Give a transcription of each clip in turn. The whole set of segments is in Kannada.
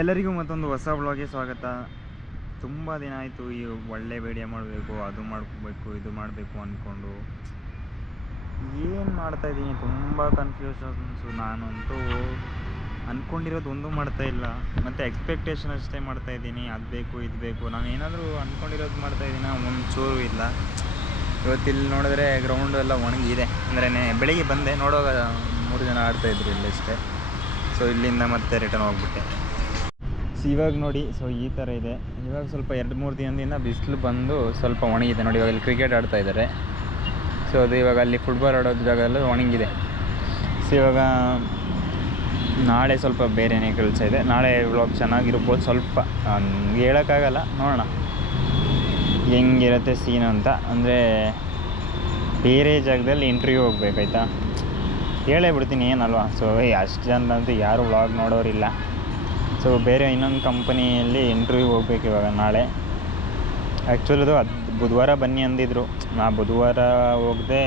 ಎಲ್ಲರಿಗೂ ಮತ್ತೊಂದು ಹೊಸ ವ್ಲಾಗ್ಗೆ ಸ್ವಾಗತ. ತುಂಬ ದಿನ ಆಯಿತು ಈ ಒಳ್ಳೆ ವಿಡಿಯೋ ಮಾಡಬೇಕು, ಅದು ಮಾಡ್ಕೋಬೇಕು, ಇದು ಮಾಡಬೇಕು ಅಂದ್ಕೊಂಡು ಏನು ಮಾಡ್ತಾಯಿದ್ದೀನಿ. ತುಂಬ ಕನ್ಫ್ಯೂಷನ್ಸು. ನಾನಂತೂ ಅಂದ್ಕೊಂಡಿರೋದು ಒಂದೂ ಮಾಡ್ತಾಯಿಲ್ಲ, ಮತ್ತು ಎಕ್ಸ್ಪೆಕ್ಟೇಷನ್ ಅಷ್ಟೇ ಮಾಡ್ತಾಯಿದ್ದೀನಿ. ಅದು ಬೇಕು ಇದು ಬೇಕು, ನಾನು ಏನಾದರೂ ಅಂದ್ಕೊಂಡಿರೋದು ಮಾಡ್ತಾಯಿದ್ದೀನಿ, ಒಂಚೂರು ಇಲ್ಲ. ಇವತ್ತಿಲ್ಲಿ ನೋಡಿದ್ರೆ ಗ್ರೌಂಡು ಎಲ್ಲ ಒಣಗಿದೆ. ಅಂದ್ರೆ ಬೆಳಿಗ್ಗೆ ಬಂದೆ ನೋಡುವಾಗ 3 ಜನ ಆಡ್ತಾಯಿದ್ರು ಇಲ್ಲಷ್ಟೇ. ಸೊ ಇಲ್ಲಿಂದ ಮತ್ತೆ ರಿಟರ್ನ್ ಹೋಗ್ಬಿಟ್ಟೆ. ಇವಾಗ ನೋಡಿ, ಸೊ ಈ ಥರ ಇದೆ. ಇವಾಗ ಸ್ವಲ್ಪ 2-3 ದಿನದಿಂದ ಬಿಸಿಲು ಬಂದು ಸ್ವಲ್ಪ ಒಣಗಿದೆ ನೋಡಿ. ಇವಾಗ ಇಲ್ಲಿ ಕ್ರಿಕೆಟ್ ಆಡ್ತಾ ಇದ್ದಾರೆ. ಸೊ ಅದು ಇವಾಗ ಅಲ್ಲಿ ಫುಟ್ಬಾಲ್ ಆಡೋದು ಜಾಗ ಎಲ್ಲ ಒಣಗಿದೆ. ಸೊ ಇವಾಗ ನಾಳೆ ಸ್ವಲ್ಪ ಬೇರೆಯೇ ಕೆಲಸ ಇದೆ. ನಾಳೆ ವ್ಲಾಗ್ ಚೆನ್ನಾಗಿರ್ಬೋದು. ಸ್ವಲ್ಪ ಹೇಳೋಕ್ಕಾಗಲ್ಲ, ನೋಡೋಣ ಹೆಂಗಿರುತ್ತೆ ಸೀನ್ ಅಂತ. ಅಂದರೆ ಬೇರೆ ಜಾಗದಲ್ಲಿ ಇಂಟರ್ವ್ಯೂ ಹೋಗ್ಬೇಕಾಯ್ತಾ, ಹೇಳೇ ಬಿಡ್ತೀನಿ ಏನಲ್ವಾ. ಸೊ ಅಷ್ಟು ಜನ ಅಂತೂ ಯಾರು ವ್ಲಾಗ್ ನೋಡೋರಿಲ್ಲ. ಸೊ ಬೇರೆ ಇನ್ನೊಂದು ಕಂಪನಿಯಲ್ಲಿ ಇಂಟರ್ವ್ಯೂ ಹೋಗ್ಬೇಕು ಇವಾಗ ನಾಳೆ. ಆ್ಯಕ್ಚುಲಿ ಅದು ಬುಧವಾರ ಬನ್ನಿ ಅಂದಿದ್ರು. ನಾ ಬುಧವಾರ ಹೋಗದೆ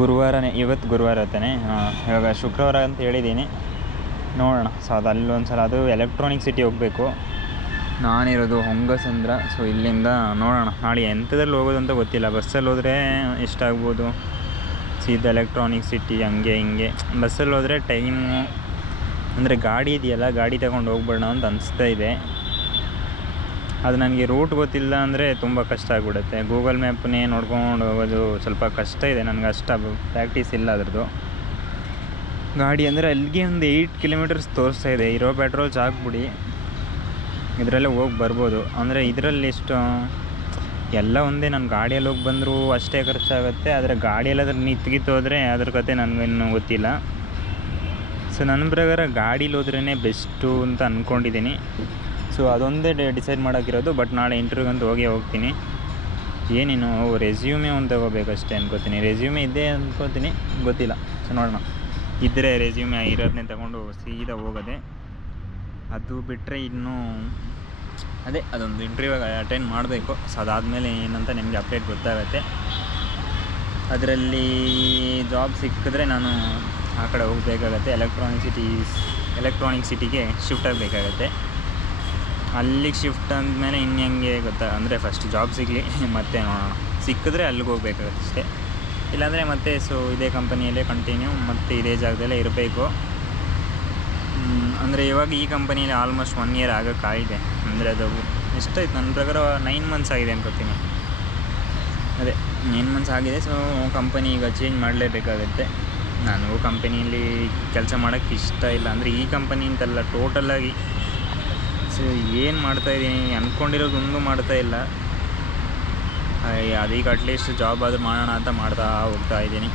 ಗುರುವಾರನೇ, ಇವತ್ತು ಗುರುವಾರ ತಾನೆ, ಇವಾಗ ಶುಕ್ರವಾರ ಅಂತ ಹೇಳಿದ್ದೀನಿ. ನೋಡೋಣ. ಸೊ ಅದು ಅಲ್ಲೊಂದು ಸಲ, ಅದು ಎಲೆಕ್ಟ್ರಾನಿಕ್ ಸಿಟಿ ಹೋಗಬೇಕು. ನಾನಿರೋದು ಹೊಂಗಸಂದ್ರ. ಸೊ ಇಲ್ಲಿಂದ ನೋಡೋಣ ನಾಳೆ ಎಂಥದ್ರಲ್ಲಿ ಹೋಗೋದು ಅಂತ ಗೊತ್ತಿಲ್ಲ. ಬಸ್ಸಲ್ಲಿ ಹೋದರೆ ಎಷ್ಟಾಗ್ಬೋದು, ಸೀದಾ ಎಲೆಕ್ಟ್ರಾನಿಕ್ ಸಿಟಿ ಹಂಗೆ ಹಿಂಗೆ. ಬಸ್ಸಲ್ಲಿ ಹೋದರೆ ಟೈಮು, ಅಂದರೆ ಗಾಡಿ ಇದೆಯಲ್ಲ, ಗಾಡಿ ತಗೊಂಡು ಹೋಗ್ಬೇಡ ಅಂತ ಅನಿಸ್ತಾ ಇದೆ. ಅದು ನನಗೆ ರೂಟ್ ಗೊತ್ತಿಲ್ಲ ಅಂದರೆ ತುಂಬ ಕಷ್ಟ ಆಗಿಬಿಡುತ್ತೆ. ಗೂಗಲ್ ಮ್ಯಾಪ್ನೇ ನೋಡ್ಕೊಂಡು ಹೋಗೋದು ಸ್ವಲ್ಪ ಕಷ್ಟ ಇದೆ. ನನಗೆ ಅಷ್ಟು ಪ್ರಾಕ್ಟೀಸ್ ಇಲ್ಲ ಅದ್ರದ್ದು. ಗಾಡಿ ಅಂದರೆ ಅಲ್ಲಿಗೆ ಒಂದು 8 ಕಿಲೋಮೀಟರ್ಸ್ ತೋರಿಸ್ತಾ ಇದೆ. ಇರೋ ಪೆಟ್ರೋಲ್ ಸಾಕ್ಬಿಡಿ ಇದರಲ್ಲೇ ಹೋಗಿ ಬರ್ಬೋದು. ಅಂದರೆ ಇದರಲ್ಲಿ ಎಷ್ಟು ಎಲ್ಲ ಒಂದೇ. ನಾನು ಗಾಡಿಯಲ್ಲಿ ಹೋಗಿ ಬಂದರೂ ಅಷ್ಟೇ ಖರ್ಚಾಗುತ್ತೆ. ಆದರೆ ಗಾಡಿಯಲ್ಲಾದ್ರೆ ನಿಂತ್ಗಿತ್ತು ಹೋದರೆ ಅದ್ರ ಕತೆ ನನಗಿನ್ನೂ ಗೊತ್ತಿಲ್ಲ. ಸೊ ನನ್ನ ಪ್ರಕಾರ ಗಾಡೀಲಿ ಹೋದ್ರೇ ಬೆಸ್ಟು ಅಂತ ಅಂದ್ಕೊಂಡಿದ್ದೀನಿ. ಸೊ ಅದೊಂದೇ ಡಿಸೈಡ್ ಮಾಡೋಕ್ಕಿರೋದು. ಬಟ್ ನಾಳೆ ಇಂಟರ್ವ್ಯೂಗೆ ಅಂತ ಹೋಗ್ತೀನಿ. ಏನೇನು ರೆಸ್ಯೂಮೇ ಒಂದು ತಗೋಬೇಕಷ್ಟೇ ಅನ್ಕೋತೀನಿ. ರೆಸ್ಯೂಮೇ ಇದೆ ಅಂದ್ಕೋತೀನಿ, ಗೊತ್ತಿಲ್ಲ. ಸೊ ನೋಡೋಣ, ಇದ್ದರೆ ರೆಸ್ಯೂಮೇ ಇರೋದನ್ನೇ ತಗೊಂಡು ಸೀದಾ ಹೋಗೋದೆ. ಅದು ಬಿಟ್ಟರೆ ಇನ್ನೂ ಅದೇ ಅದೊಂದು ಇಂಟರ್ವ್ಯೂಗೆ ಅಟೆಂಡ್ ಮಾಡಬೇಕು. ಸೊ ಅದಾದಮೇಲೆ ಏನಂತ ನಿಮಗೆ ಅಪ್ಡೇಟ್ ಗೊತ್ತಾಗುತ್ತೆ. ಅದರಲ್ಲಿ ಜಾಬ್ ಸಿಕ್ಕಿದ್ರೆ ನಾನು ಆ ಕಡೆ ಹೋಗಬೇಕಾಗತ್ತೆ. ಎಲೆಕ್ಟ್ರಾನಿಕ್ ಸಿಟಿಗೆ ಶಿಫ್ಟ್ ಆಗಬೇಕಾಗತ್ತೆ. ಅಲ್ಲಿಗೆ ಶಿಫ್ಟ್ ಅಂದಮೇಲೆ ಇನ್ನು ಹೆಂಗೆ ಗೊತ್ತಾ, ಅಂದರೆ ಫಸ್ಟ್ ಜಾಬ್ ಸಿಗಲಿ, ಮತ್ತೆ ನೋಡೋಣ. ಸಿಕ್ಕಿದ್ರೆ ಅಲ್ಲಿಗೆ ಹೋಗ್ಬೇಕಾಗತ್ತೆ ಅಷ್ಟೇ. ಇಲ್ಲಾಂದರೆ ಮತ್ತೆ ಸೊ ಇದೇ ಕಂಪನಿಯಲ್ಲೇ ಕಂಟಿನ್ಯೂ, ಮತ್ತು ಇದೇ ಜಾಗದಲ್ಲೇ ಇರಬೇಕು. ಅಂದರೆ ಇವಾಗ ಈ ಕಂಪನಿಯಲ್ಲಿ ಆಲ್ಮೋಸ್ಟ್ 1 ಇಯರ್ ಆಗೋಕ್ಕಾಗಿದೆ. ಅಂದರೆ ಅದು ಎಷ್ಟಾಯ್ತು ನನ್ನ ಪ್ರಕಾರ 9 ಮಂತ್ಸ್ ಆಗಿದೆ ಅನ್ಕೋತೀನಿ. ಅದೇ 9 ಮಂತ್ಸ್ ಆಗಿದೆ. ಸೊ ಕಂಪನಿ ಈಗ ಚೇಂಜ್ ಮಾಡಲೇಬೇಕಾಗತ್ತೆ. ನನಗೂ ಕಂಪನಿಯಲ್ಲಿ ಕೆಲಸ ಮಾಡೋಕ್ಕೆ ಇಷ್ಟ ಇಲ್ಲ. ಅಂದರೆ ಈ ಕಂಪನಿ ಅಂತಲ್ಲ, ಟೋಟಲಾಗಿ. ಸೊ ಏನು ಮಾಡ್ತಾಯಿದ್ದೀನಿ, ಅಂದ್ಕೊಂಡಿರೋದು ಒಂದೂ ಮಾಡ್ತಾಯಿಲ್ಲ. ಅದೀಗ ಅಟ್ಲೀಸ್ಟ್ ಜಾಬ್ ಆದರೂ ಮಾಡೋಣ ಅಂತ ಮಾಡ್ತಾ ಹೋಗ್ತಾಯಿದ್ದೀನಿ.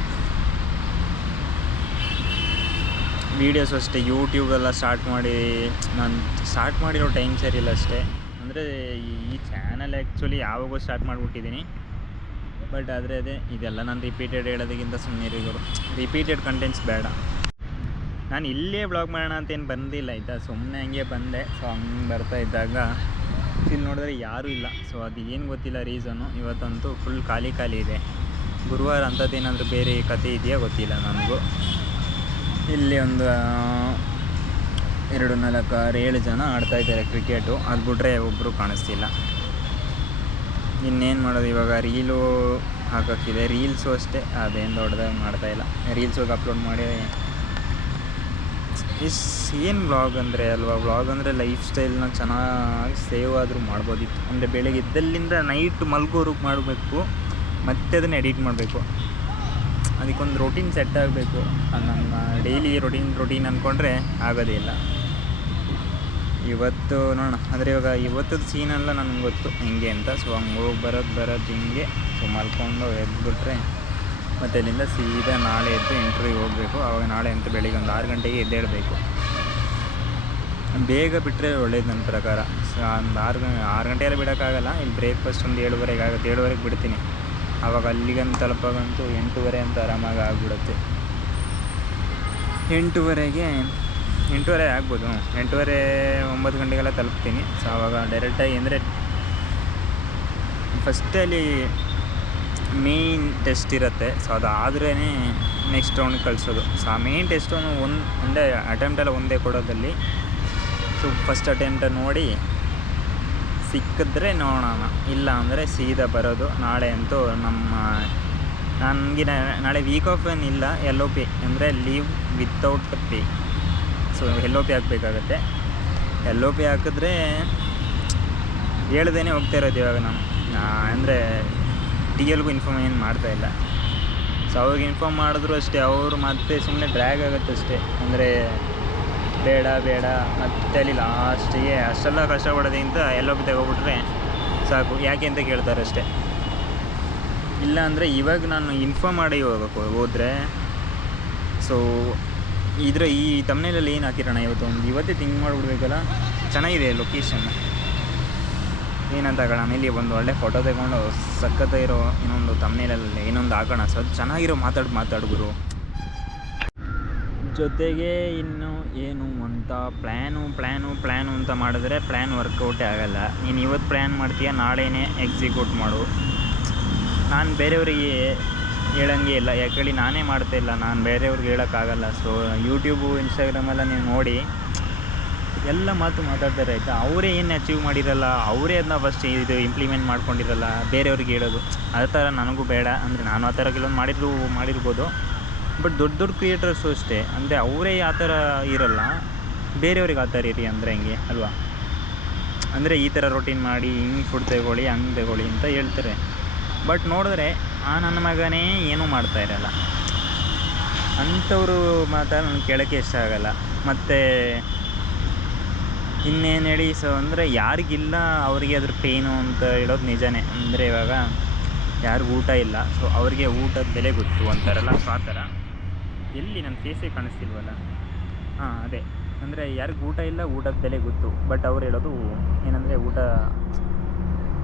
ವೀಡಿಯೋಸ್ ಅಷ್ಟೇ ಯೂಟ್ಯೂಬೆಲ್ಲ ಸ್ಟಾರ್ಟ್ ಮಾಡಿರೋ ಟೈಮ್ ಸರಿಯಿಲ್ಲ ಅಷ್ಟೇ. ಅಂದರೆ ಈ ಚಾನಲ್ ಆ್ಯಕ್ಚುಲಿ ಯಾವಾಗೋ ಸ್ಟಾರ್ಟ್ ಮಾಡಿಬಿಟ್ಟಿದ್ದೀನಿ. ಬಟ್ ಆದರೆ ಅದೇ ಇದೆಲ್ಲ ನಾನು ರಿಪೀಟೆಡ್ ಹೇಳೋದಕ್ಕಿಂತ ಸುಮ್ಮನೆ ಇರೋರು, ರಿಪೀಟೆಡ್ ಕಂಟೆಂಟ್ಸ್ ಬೇಡ. ನಾನು ಇಲ್ಲೇ ಬ್ಲಾಗ್ ಮಾಡೋಣ ಅಂತೇನು ಬಂದಿಲ್ಲ ಆಯಿತಾ, ಸುಮ್ಮನೆ ಹಂಗೆ ಬಂದೆ. ಸೊ ಹಂಗೆ ಬರ್ತಾ ಇದ್ದಾಗ ಇಲ್ಲಿ ನೋಡಿದ್ರೆ ಯಾರೂ ಇಲ್ಲ. ಸೊ ಅದು ಏನು ಗೊತ್ತಿಲ್ಲ ರೀಸನ್ನು. ಇವತ್ತಂತೂ ಫುಲ್ ಖಾಲಿ ಇದೆ. ಗುರುವಾರ ಅಂಥದ್ದೇನಾದರೂ ಬೇರೆ ಕತೆ ಇದೆಯಾ ಗೊತ್ತಿಲ್ಲ ನನಗೂ. ಇಲ್ಲಿ ಒಂದು 2, 4, 6, 7 ಜನ ಆಡ್ತಾಯಿದ್ದಾರೆ ಕ್ರಿಕೆಟು. ಅದು ಬಿಟ್ರೆ ಒಬ್ಬರು ಕಾಣಿಸ್ತಿಲ್ಲ. ಇನ್ನೇನು ಮಾಡೋದು ಇವಾಗ, ರೀಲು ಹಾಕೋಕ್ಕಿದೆ. ರೀಲ್ಸು ಅಷ್ಟೇ, ಅದೇನು ದೊಡ್ಡದಾಗಿ ಮಾಡ್ತಾಯಿಲ್ಲ. ರೀಲ್ಸ್ ಹೋಗಿ ಅಪ್ಲೋಡ್ ಮಾಡಿ ಏನು ವ್ಲಾಗ್ ಅಂದರೆ ಅಲ್ವಾ. ವ್ಲಾಗ್ ಅಂದರೆ ಲೈಫ್ ಸ್ಟೈಲ್ನ ಚೆನ್ನಾಗಿ ಸೇವ್ ಆದರೂ ಮಾಡ್ಬೋದಿತ್ತು. ಅಂದರೆ ಬೆಳಗ್ಗೆ ಇದ್ದಲ್ಲಿಂದ ನೈಟ್ ಮಲ್ಗೋರಿಗೆ ಮಾಡಬೇಕು, ಮತ್ತೆ ಅದನ್ನು ಎಡಿಟ್ ಮಾಡಬೇಕು. ಅದಕ್ಕೊಂದು ರೊಟೀನ್ ಸೆಟ್ ಆಗಬೇಕು. ನನ್ನ ಡೈಲಿ ರೊಟೀನ್ ಅಂದ್ಕೊಂಡ್ರೆ ಆಗೋದೇ ಇಲ್ಲ. ಇವತ್ತು ನೋಡೋಣ. ಅಂದರೆ ಇವಾಗ ಇವತ್ತದ ಸೀನೆಲ್ಲ ನನಗೆ ಗೊತ್ತು ಹೆಂಗೆ ಅಂತ. ಸೊ ಹಂಗೆ ಹೋಗಿ ಬರೋದು ಹಿಂಗೆ. ಸೊ ಮಲ್ಕೊಂಡು ಎದ್ಬಿಟ್ರೆ ಮತ್ತು ಅಲ್ಲಿಂದ ಸೀದಾ ನಾಳೆ ಎದ್ದು ಇಂಟರ್ವ್ಯೂಗೆ ಹೋಗಬೇಕು. ಆವಾಗ ನಾಳೆ ಅಂತೂ ಬೆಳಿಗ್ಗೆ ಒಂದು 6 ಗಂಟೆಗೆ ಎದ್ದೇಳಬೇಕು. ಬೇಗ ಬಿಟ್ಟರೆ ಒಳ್ಳೇದು ನನ್ನ ಪ್ರಕಾರ. ಸೊ ಒಂದು 6 ಗಂಟೆಯಲ್ಲಿ ಬಿಡೋಕ್ಕಾಗಲ್ಲ. ಇಲ್ಲಿ ಬ್ರೇಕ್ಫಾಸ್ಟ್ ಒಂದು 7:30 ಆಗುತ್ತೆ. 7:30ಗೆ ಬಿಡ್ತೀನಿ. ಆವಾಗ ಅಲ್ಲಿಗಂತ ತಲುಪೋಗಂತೂ 8:30 ಅಂತ ಆರಾಮಾಗಿ ಆಗಿಬಿಡುತ್ತೆ. 8:30 ಆಗ್ಬೋದು. 8:30, 9 ಗಂಟೆಗೆಲ್ಲ ತಲುಪ್ತೀನಿ. ಸೊ ಆವಾಗ ಡೈರೆಕ್ಟಾಗಿ ಅಂದರೆ ಫಸ್ಟಲ್ಲಿ ಮೇಯ್ನ್ ಟೆಸ್ಟ್ ಇರುತ್ತೆ. ಸೊ ಅದಾದ್ರೇ ನೆಕ್ಸ್ಟ್ ರೌಂಡ್ಗೆ ಕಳಿಸೋದು. ಸೊ ಆ ಮೇನ್ ಟೆಸ್ಟು ಒಂದೇ ಅಟೆಂಪ್ಟೆಲ್ಲ ಒಂದೇ ಕೊಡೋದಲ್ಲಿ. ಸೊ ಫಸ್ಟ್ ಅಟೆಂಪ್ಟ್ ನೋಡಿ ಸಿಕ್ಕಿದ್ರೆ ನೋಡೋಣ, ಇಲ್ಲ ಅಂದರೆ ಸೀದಾ ಬರೋದು. ನಾಳೆ ಅಂತೂ ನನಗೆ ನಾಳೆ ವೀಕ್ ಆಫ್ ಏನಿಲ್ಲ, LOP ಅಂದರೆ leave without pay. So LOP ಹಾಕಬೇಕಾಗತ್ತೆ. LOP ಹಾಕಿದ್ರೆ ಹೇಳ್ದೇ ಹೋಗ್ತಾ ಇರೋದು ಇವಾಗ ನಾನು. ಅಂದರೆ TLಗೂ ಇನ್ಫಾರ್ಮ್ ಏನು ಮಾಡ್ತಾಯಿಲ್ಲ. ಸೊ ಅವ್ರಿಗೆ ಇನ್ಫಾರ್ಮ್ ಮಾಡಿದ್ರು ಅಷ್ಟೇ, ಅವರು ಮತ್ತೆ ಸುಮ್ಮನೆ ಡ್ರ್ಯಾಗ್ ಆಗುತ್ತೆ ಅಷ್ಟೇ. ಅಂದರೆ ಬೇಡ ಮತ್ತೆ ಅಲ್ಲಿ ಲಾಸ್ಟಿಗೆ ಅಷ್ಟೆಲ್ಲ ಕಷ್ಟಪಡೋದಿಂತ LOP ತಗೊಬಿಟ್ರೆ ಸಾಕು. ಯಾಕೆ ಅಂತ ಕೇಳ್ತಾರೆ ಅಷ್ಟೇ. ಇಲ್ಲ ಅಂದರೆ ಇವಾಗ ನಾನು ಇನ್ಫಾರ್ಮ್ ಮಾಡಿ ಹೋದರೆ ಸೊ ಈ ತಮ್ನೇಲಲ್ಲಿ ಏನು ಹಾಕಿರೋಣ ಇವತ್ತೇ ಥಿಂಕ್ ಮಾಡಿಬಿಡ್ಬೇಕಲ್ಲ. ಚೆನ್ನಾಗಿದೆ ಲೊಕೇಶನ್, ಏನಂತ ಹಾಕೋಣ. ಇಲ್ಲಿ ಒಂದು ಒಳ್ಳೆ ಫೋಟೋ ತಗೊಂಡು ಸಖತ್ತ ಇರೋ ಇನ್ನೊಂದು ತಮ್ನೇಲಲ್ಲಿ ಏನೊಂದು ಹಾಕೋಣ. ಸ್ವಲ್ಪ ಚೆನ್ನಾಗಿರೋ ಮಾತಾಡ್ಗುರು. ಜೊತೆಗೆ ಇನ್ನು ಏನು ಅಂತ ಪ್ಲ್ಯಾನು ಅಂತ ಮಾಡಿದ್ರೆ ಪ್ಲ್ಯಾನ್ ವರ್ಕೌಟೇ ಆಗೋಲ್ಲ. ನೀನು ಇವತ್ತು ಪ್ಲ್ಯಾನ್ ಮಾಡ್ತೀಯ, ನಾಳೆನೇ ಎಕ್ಸಿಕ್ಯೂಟ್ ಮಾಡು. ನಾನು ಬೇರೆಯವರಿಗೆ ಹೇಳೋಂಗೆ ಇಲ್ಲ, ಯಾಕೇಳಿ ನಾನೇ ಮಾಡ್ತಾಯಿಲ್ಲ, ನಾನು ಬೇರೆಯವ್ರಿಗೆ ಹೇಳೋಕ್ಕಾಗಲ್ಲ. ಸೊ ಯೂಟ್ಯೂಬು ಇನ್ಸ್ಟಾಗ್ರಾಮೆಲ್ಲ ನೀವು ನೋಡಿ ಎಲ್ಲ ಮಾತಾಡ್ತಾರೆ ಆಯಿತಾ. ಅವರೇ ಏನು ಅಚೀವ್ ಮಾಡಿರಲ್ಲ, ಅವರೇ ಅದನ್ನ ಫಸ್ಟ್ ಇದು ಇಂಪ್ಲಿಮೆಂಟ್ ಮಾಡ್ಕೊಂಡಿರಲ್ಲ, ಬೇರೆಯವ್ರಿಗೆ ಹೇಳೋದು. ಆ ಥರ ನನಗೂ ಬೇಡ. ಅಂದರೆ ನಾನು ಆ ಥರ ಕೆಲವೊಂದು ಮಾಡಿರ್ಬೋದು. ಬಟ್ ದೊಡ್ಡ ಕ್ರಿಯೇಟರ್ಸು ಅಷ್ಟೇ, ಅಂದರೆ ಅವರೇ ಆ ಥರ ಇರಲ್ಲ, ಬೇರೆಯವ್ರಿಗೆ ಆ ಥರ ಇರಿ ಅಂದರೆ ಹೆಂಗೆ ಅಲ್ವಾ. ಅಂದರೆ ಈ ಥರ ರೊಟೀನ್ ಮಾಡಿ ಹಿಂಗೆ ಫುಡ್ ತಗೊಳ್ಳಿ ಹಂಗೆ ತಗೊಳ್ಳಿ ಅಂತ ಹೇಳ್ತಾರೆ. ಬಟ್ ನೋಡಿದ್ರೆ ನನ್ನ ಮಗನೇ ಏನೂ ಮಾಡ್ತಾ ಇರಲ್ಲ. ಅಂಥವ್ರು ಮಾತ್ರ ನನಗೆ ಕೇಳೋಕ್ಕೆ ಇಷ್ಟ ಆಗೋಲ್ಲ. ಮತ್ತು ಇನ್ನೇನು ಹೇಳಿ, ಸೊ ಅಂದರೆ ಯಾರಿಗಿಲ್ಲ ಅವರಿಗೆ ಅದ್ರ ಪೇನು ಅಂತ ಹೇಳೋದು ನಿಜನೇ. ಅಂದರೆ ಇವಾಗ ಯಾರಿಗೂ ಊಟ ಇಲ್ಲ, ಸೊ ಅವರಿಗೆ ಊಟದ ಬೆಲೆ ಗೊತ್ತು ಅಂತಾರಲ್ಲ, ಸೊ ಆ ಥರ. ಎಲ್ಲಿ ನನ್ನ ಫೇಸೇ ಕಾಣಿಸ್ತಿಲ್ವಲ್ಲ. ಅದೇ ಅಂದರೆ ಯಾರಿಗೂ ಊಟ ಇಲ್ಲ, ಊಟದ ಬೆಲೆ ಗೊತ್ತು. ಬಟ್ ಅವ್ರು ಹೇಳೋದು ಏನಂದರೆ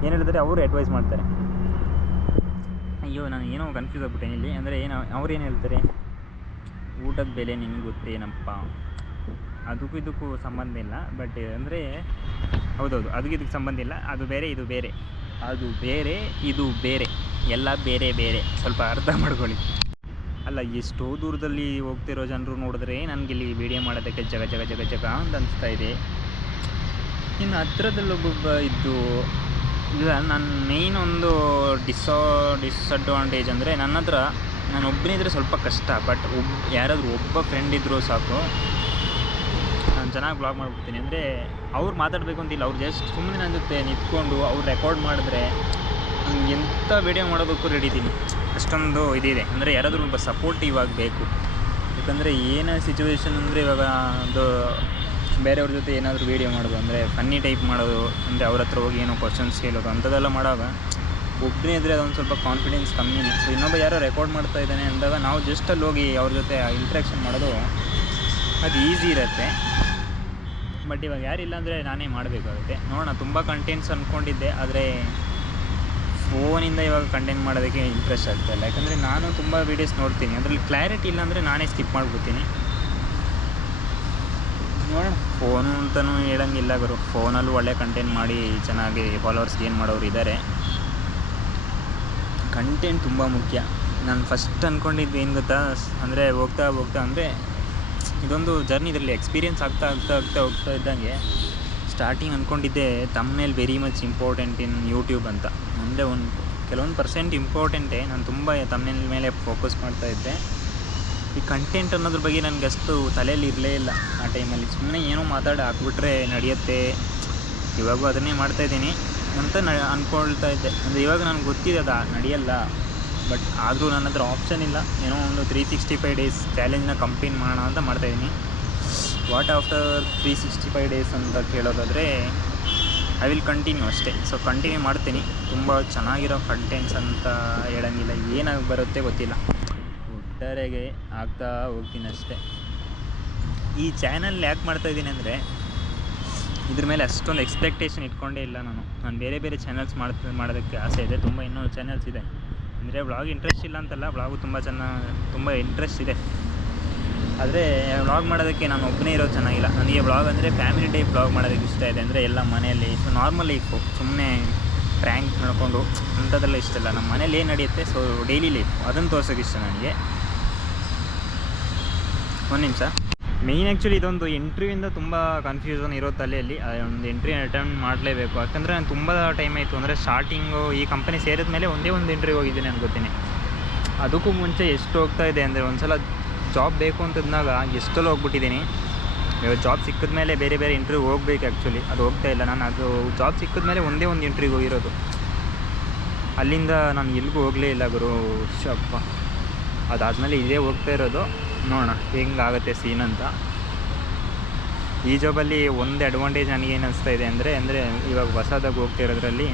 ಏನು ಹೇಳಿದ್ರೆ ಅವರು ಅಡ್ವೈಸ್ ಮಾಡ್ತಾರೆ. ಅಯ್ಯೋ ನಾನು ಏನೋ ಕನ್ಫ್ಯೂಸ್ ಆಗ್ಬಿಟ್ಟೇನೆ ಇಲ್ಲಿ. ಅಂದರೆ ಅವ್ರು ಏನು ಹೇಳ್ತಾರೆ, ಊಟದ ಬೆಲೆ ನಿನಗೆ ಗೊತ್ತೇನಪ್ಪ, ಅದಕ್ಕೂ ಇದಕ್ಕೂ ಸಂಬಂಧ ಇಲ್ಲ. ಬಟ್ ಅಂದರೆ ಹೌದೌದು, ಅದಕ್ಕೆ ಇದಕ್ಕೆ ಸಂಬಂಧ ಇಲ್ಲ. ಅದು ಬೇರೆ ಇದು ಬೇರೆ, ಅದು ಬೇರೆ ಇದು ಬೇರೆ, ಎಲ್ಲ ಬೇರೆ. ಸ್ವಲ್ಪ ಅರ್ಥ ಮಾಡ್ಕೊಳ್ಳಿ. ಅಲ್ಲ, ಎಷ್ಟೋ ದೂರದಲ್ಲಿ ಹೋಗ್ತಿರೋ ಜನರು ನೋಡಿದ್ರೆ ನನಗಿಲ್ಲಿ ವೀಡಿಯೋ ಮಾಡೋದಕ್ಕೆ ಜಗ ಅಂತ ಅನಿಸ್ತಾ ಇದೆ. ಇನ್ನು ಹತ್ರದಲ್ಲಿ ಒಬ್ಬೊಬ್ಬ ಇದ್ದು ಇಲ್ಲ. ನನ್ನ ಮೇಯ್ನ್ ಒಂದು ಡಿಸ್ಅಡ್ವಾಂಟೇಜ್ ಅಂದರೆ ನನ್ನ ಹತ್ರ ನಾನು ಒಬ್ಬನಿದ್ರೆ ಸ್ವಲ್ಪ ಕಷ್ಟ. ಬಟ್ ಯಾರಾದರೂ ಒಬ್ಬ ಫ್ರೆಂಡ್ ಇದ್ದರೂ ಸಾಕು, ನಾನು ಚೆನ್ನಾಗಿ ಬ್ಲಾಗ್ ಮಾಡಿಬಿಡ್ತೀನಿ. ಅಂದರೆ ಅವ್ರು ಮಾತಾಡಬೇಕು ಅಂತಿಲ್ಲ, ಅವ್ರು ಜಸ್ಟ್ ಸುಮ್ಮನೆ ನನ್ನ ಜೊತೆ ನಿಂತ್ಕೊಂಡು ಅವ್ರು ರೆಕಾರ್ಡ್ ಮಾಡಿದ್ರೆ ನನಗೆ ಎಂಥ ವೀಡಿಯೋ ಮಾಡೋದಕ್ಕೂ ರೆಡಿ ಇದ್ದೀನಿ. ಅಷ್ಟೊಂದು ಇದಿದೆ. ಅಂದರೆ ಯಾರಾದರೂ ಒಬ್ಬ ಸಪೋರ್ಟಿವ್ ಆಗಬೇಕು. ಯಾಕಂದರೆ ಏನೇ ಸಿಚುವೇಶನ್ ಅಂದರೆ ಇವಾಗ ಒಂದು ಬೇರೆಯವ್ರ ಜೊತೆ ಏನಾದರೂ ವೀಡಿಯೋ ಮಾಡೋದು, ಅಂದರೆ ಫನ್ನಿ ಟೈಪ್ ಮಾಡೋದು, ಅಂದರೆ ಅವ್ರ ಹತ್ರ ಹೋಗಿ ಏನೋ ಕ್ವಶನ್ಸ್ ಕೇಳೋದು, ಅಂಥದ್ದೆಲ್ಲ ಮಾಡುವಾಗ ಒಬ್ಬನೇ ಇದ್ದರೆ ಅದೊಂದು ಸ್ವಲ್ಪ ಕಾನ್ಫಿಡೆನ್ಸ್ ಕಮ್ಮಿನೇ. ಸೊ ಇನ್ನೊಬ್ಬ ಯಾರೋ ರೆಕಾರ್ಡ್ ಮಾಡ್ತಾ ಇದ್ದಾನೆ ಅಂದಾಗ ನಾವು ಜಸ್ಟ್ ಅಲ್ಲಿ ಹೋಗಿ ಅವ್ರ ಜೊತೆ ಇಂಟ್ರ್ಯಾಕ್ಷನ್ ಮಾಡೋದು ಅದು ಈಸಿ ಇರುತ್ತೆ. ಬಟ್ ಇವಾಗ ಯಾರಿಲ್ಲ ಅಂದರೆ ನಾನೇ ಮಾಡಬೇಕಾಗುತ್ತೆ. ನೋಡೋಣ, ತುಂಬ ಕಂಟೆಂಟ್ಸ್ ಅಂದ್ಕೊಂಡಿದ್ದೆ, ಆದರೆ ಫೋನಿಂದ ಇವಾಗ ಕಂಟೆಂಟ್ ಮಾಡೋದಕ್ಕೆ ಇಂಟ್ರೆಸ್ಟ್ ಆಗ್ತಾಯಿಲ್ಲ. ಯಾಕಂದರೆ ನಾನು ತುಂಬ ವೀಡಿಯೋಸ್ ನೋಡ್ತೀನಿ, ಅದರಲ್ಲಿ ಕ್ಲಾರಿಟಿ ಇಲ್ಲ ಅಂದರೆ ನಾನೇ ಸ್ಕಿಪ್ ಮಾಡಿಬಿಡ್ತೀನಿ. ನೋಡೋಣ, ಫೋನು ಅಂತಲೂ ಹೇಳೋಂಗಿಲ್ಲ ಗುರು. ಫೋನಲ್ಲೂ ಒಳ್ಳೆ ಕಂಟೆಂಟ್ ಮಾಡಿ ಚೆನ್ನಾಗಿ ಫಾಲೋವರ್ಸ್ ಗೇನ್ ಮಾಡೋರು ಇದ್ದಾರೆ. ಕಂಟೆಂಟ್ ತುಂಬ ಮುಖ್ಯ. ನಾನು ಫಸ್ಟ್ ಅಂದ್ಕೊಂಡಿದ್ದು ಏನು ಗೊತ್ತಾ, ಅಂದರೆ ಹೋಗ್ತಾ ಅಂದರೆ ಇದೊಂದು ಜರ್ನಿ, ಇದರಲ್ಲಿ ಎಕ್ಸ್ಪೀರಿಯೆನ್ಸ್ ಹೋಗ್ತಾ ಇದ್ದಂಗೆ ಸ್ಟಾರ್ಟಿಂಗ್ ಅಂದ್ಕೊಂಡಿದ್ದೆ thumbnail very much important in YouTube ಅಂತ. ಅಂದರೆ ಕೆಲವೊಂದು ಪರ್ಸೆಂಟ್ ಇಂಪಾರ್ಟೆಂಟೇ. ನಾನು ತುಂಬ ತಮ್ನೇಲ್ ಮೇಲೆ ಫೋಕಸ್ ಮಾಡ್ತಾಯಿದ್ದೆ. ಈ ಕಂಟೆಂಟ್ ಅನ್ನೋದ್ರ ಬಗ್ಗೆ ನನಗೆ ಅಷ್ಟು ತಲೆಯಲ್ಲಿ ಇರಲೇ ಇಲ್ಲ ಆ ಟೈಮಲ್ಲಿ. ಸುಮ್ಮನೆ ಏನೋ ಮಾತಾಡಿ ಹಾಕ್ಬಿಟ್ರೆ ನಡೆಯುತ್ತೆ, ಇವಾಗೂ ಅದನ್ನೇ ಮಾಡ್ತಾಯಿದ್ದೀನಿ ಅಂತ ಅಂದ್ಕೊಳ್ತಾ ಇದ್ದೆ. ಅಂದರೆ ಇವಾಗ ನನಗೆ ಗೊತ್ತಿದೆ ಅದು ನಡೆಯಲ್ಲ. ಬಟ್ ಆದರೂ ನನ್ನ ಹತ್ರ ಆಪ್ಷನ್ ಇಲ್ಲ. ಏನೋ ಒಂದು 365 ಡೇಸ್ ಚಾಲೆಂಜ್ನ ಕಂಪ್ಲೀಟ್ ಮಾಡೋಣ ಅಂತ ಮಾಡ್ತಾಯಿದ್ದೀನಿ. ವಾಟ್ ಆಫ್ಟರ್ 365 ಡೇಸ್ ಅಂತ ಕೇಳೋದಾದರೆ ಐ ವಿಲ್ ಕಂಟಿನ್ಯೂ ಅಷ್ಟೇ. ಸೊ ಕಂಟಿನ್ಯೂ ಮಾಡ್ತೀನಿ. ತುಂಬ ಚೆನ್ನಾಗಿರೋ ಕಂಟೆಂಟ್ಸ್ ಅಂತ ಹೇಳೋಂಗಿಲ್ಲ, ಏನಾಗಿ ಬರುತ್ತೆ ಗೊತ್ತಿಲ್ಲ, ಒಟ್ಟಾರೆಗೆ ಆಗ್ತಾ ಹೋಗ್ತೀನಿ ಅಷ್ಟೇ. ಈ ಚಾನಲ್ ಯಾಕೆ ಮಾಡ್ತಾಯಿದ್ದೀನಿ ಅಂದರೆ ಇದ್ರ ಮೇಲೆ ಅಷ್ಟೊಂದು ಎಕ್ಸ್ಪೆಕ್ಟೇಷನ್ ಇಟ್ಕೊಂಡೇ ಇಲ್ಲ ನಾನು ಬೇರೆ ಚಾನಲ್ಸ್ ಮಾಡೋದಕ್ಕೆ ಆಸೆ ಇದೆ. ತುಂಬ ಇನ್ನೂ ಚಾನಲ್ಸ್ ಇದೆ. ಅಂದರೆ ವ್ಲಾಗ್ ಇಂಟ್ರೆಸ್ಟ್ ಇಲ್ಲ ಅಂತಲ್ಲ, ವ್ಲಾಗು ತುಂಬ ಇಂಟ್ರೆಸ್ಟ್ ಇದೆ. ಆದರೆ ವ್ಲಾಗ್ ಮಾಡೋದಕ್ಕೆ ನಾನು ಒಬ್ಬನೇ ಇರೋದು ಚೆನ್ನಾಗಿಲ್ಲ. ನನಗೆ ವ್ಲಾಗ್ ಅಂದರೆ ಫ್ಯಾಮಿಲಿ ಟೈಪ್ ವ್ಲಾಗ್ ಮಾಡೋದಕ್ಕೆ ಇಷ್ಟ ಇದೆ. ಅಂದರೆ ಎಲ್ಲ ಮನೆಯಲ್ಲಿ ಸೊ ನಾರ್ಮಲ್ ಲೈಫು, ಸುಮ್ಮನೆ ಪ್ರ್ಯಾಂಕ್ ಮಾಡ್ಕೊಂಡು ಅಂಥದ್ದೆಲ್ಲ ಇಷ್ಟ ಇಲ್ಲ. ನಮ್ಮ ಮನೇಲಿ ಏನು ನಡೆಯುತ್ತೆ ಸೊ ಡೈಲಿ ಲೈಫ್ ಅದನ್ನು ತೋರ್ಸೋಕ್ಕೆ ಇಷ್ಟ ನನಗೆ. ಒಂದು ನಿಮಿಷ. ಮೇಯ್ನ್ ಆ್ಯಕ್ಚುಲಿ ಇದೊಂದು ಇಂಟರ್ವ್ಯೂವಿಂದ ತುಂಬ ಕನ್ಫ್ಯೂಷನ್ ಇರೋ ತಲೆಯಲ್ಲಿ ಒಂದು ಇಂಟರ್ವ್ಯೂ ಅಟೆಂಡ್ ಮಾಡಲೇಬೇಕು. ಯಾಕಂದರೆ ನಾನು ತುಂಬ ಟೈಮ್ ಆಯಿತು. ಅಂದರೆ ಸ್ಟಾರ್ಟಿಂಗು ಈ ಕಂಪನಿ ಸೇರಿದ ಮೇಲೆ ಒಂದೇ ಒಂದು ಇಂಟರ್ವ್ಯೂ ಹೋಗಿದ್ದೀನಿ ಅನ್ಕೋತೀನಿ. ಅದಕ್ಕೂ ಮುಂಚೆ ಎಷ್ಟು ಹೋಗ್ತಾ ಇದೆ ಅಂದರೆ ಒಂದು ಸಲ ಜಾಬ್ ಬೇಕು ಅಂತಂದಾಗ ಎಷ್ಟೆಲ್ಲ ಹೋಗ್ಬಿಟ್ಟಿದ್ದೀನಿ. ಇವಾಗ ಜಾಬ್ ಸಿಕ್ಕಿದ ಮೇಲೆ ಬೇರೆ ಬೇರೆ ಇಂಟರ್ವ್ಯೂ ಹೋಗ್ಬೇಕು. ಆ್ಯಕ್ಚುಲಿ ಅದು ಹೋಗ್ತಾ ಇಲ್ಲ ನಾನು. ಅದು ಜಾಬ್ ಸಿಕ್ಕಿದ ಮೇಲೆ ಒಂದೇ ಒಂದು ಇಂಟರ್ವ್ಯೂ ಹೋಗಿರೋದು. ಅಲ್ಲಿಂದ ನಾನು ಎಲ್ಲಿಗೂ ಹೋಗಲೇ ಇಲ್ಲ ಗುರು. ಶಪ್ಪ, ಅದಾದಮೇಲೆ ಇದೇ ಹೋಗ್ತಾ ಇರೋದು. ನೋಡೋಣ ಹೆಂಗಾಗುತ್ತೆ ಸೀನ್ ಅಂತ. ಈ ಜಾಬಲ್ಲಿ ಒಂದು ಅಡ್ವಾಂಟೇಜ್ ನನಗೇನು ಅನಿಸ್ತಾ ಇದೆ ಅಂದರೆ ಇವಾಗ ಹೊಸದಾಗಿ ಹೋಗ್ತಾ ಇರೋದ್ರಲ್ಲಿ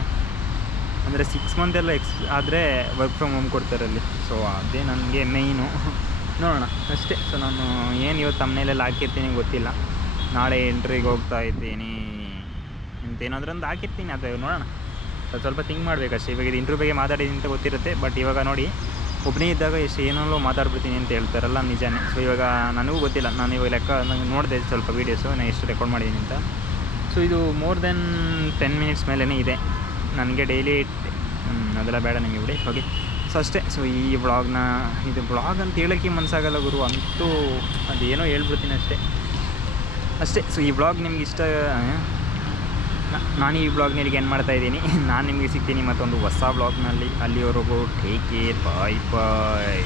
ಅಂದರೆ 6 ಮಂತ್ ಎಲ್ಲ ಆದರೆ ವರ್ಕ್ ಫ್ರಮ್ ಹೋಮ್ ಕೊಡ್ತಾರಲ್ಲಿ. ಸೊ ಅದೇ ನನಗೆ ಮೇಯ್ನು. ನೋಡೋಣ ಅಷ್ಟೇ. ಸೊ ನಾನು ಏನು ಇವತ್ತು ತಮ್ಮನೇಲೆಲ್ಲ ಹಾಕಿರ್ತೀನಿ ಗೊತ್ತಿಲ್ಲ. ನಾಳೆ ಇಂಟ್ರಿಗೆ ಹೋಗ್ತಾ ಇದ್ದೀನಿ ಅಂತೇನಾದ್ರೂ ಒಂದು ಹಾಕಿರ್ತೀನಿ. ಅದು ನೋಡೋಣ, ಅದು ಸ್ವಲ್ಪ ಥಿಂಕ್ ಮಾಡಬೇಕಷ್ಟೇ. ಇವಾಗ ಇದು ಇಂಟ್ರ್ಯೂ ಬಗ್ಗೆ ಮಾತಾಡಿದ್ದೀನಿ ಅಂತ ಗೊತ್ತಿರುತ್ತೆ. ಬಟ್ ಇವಾಗ ನೋಡಿ, ಒಬ್ಬನೇ ಇದ್ದಾಗ ಎಷ್ಟು ಏನೋ ಮಾತಾಡ್ಬಿಡ್ತೀನಿ ಅಂತ ಹೇಳ್ತಾರಲ್ಲ, ನಿಜಾನೇ. ಸೊ ಇವಾಗ ನನಗೂ ಗೊತ್ತಿಲ್ಲ. ನಾನು ಇವಾಗ ಲೆಕ್ಕ ನಂಗೆ ನೋಡಿದೆ ಸ್ವಲ್ಪ ವೀಡಿಯೋಸು ನಾನು ಎಷ್ಟು ರೆಕಾರ್ಡ್ ಮಾಡಿದ್ದೀನಿ ಅಂತ. ಸೊ ಇದು ಮೋರ್ ದೆನ್ 10 ಮಿನಿಟ್ಸ್ ಮೇಲೇ ಇದೆ ನನಗೆ ಡೈಲಿ. ಅದೆಲ್ಲ ಬೇಡ ನಿಮಗೆ ಬಿಡಿ, ಓಕೆ. ಸೊ ಅಷ್ಟೇ. ಸೊ ಈ ವ್ಲಾಗ್ನ, ಇದು ವ್ಲಾಗ್ ಅಂತ ಹೇಳೋಕ್ಕೆ ಮನಸ್ಸಾಗಲ್ಲ ಗುರು, ಅಂತೂ ಅದೇನೋ ಹೇಳ್ಬಿಡ್ತೀನಿ ಅಷ್ಟೇ. ಸೊ ಈ ವ್ಲಾಗ್ ನಿಮ್ಗೆ ಇಷ್ಟ, ನಾನು ಈ ವ್ಲಾಗ್ನಲ್ಲಿ ಏನು ಮಾಡ್ತಾಯಿದ್ದೀನಿ. ನಾನು ನಿಮಗೆ ಸಿಗ್ತೀನಿ ಮತ್ತೊಂದು ಹೊಸ ವ್ಲಾಗ್ನಲ್ಲಿ. ಅಲ್ಲಿವರೆಗೂ ಟೇಕ್ ಕೇರ್, ಬಾಯ್ ಬಾಯ್.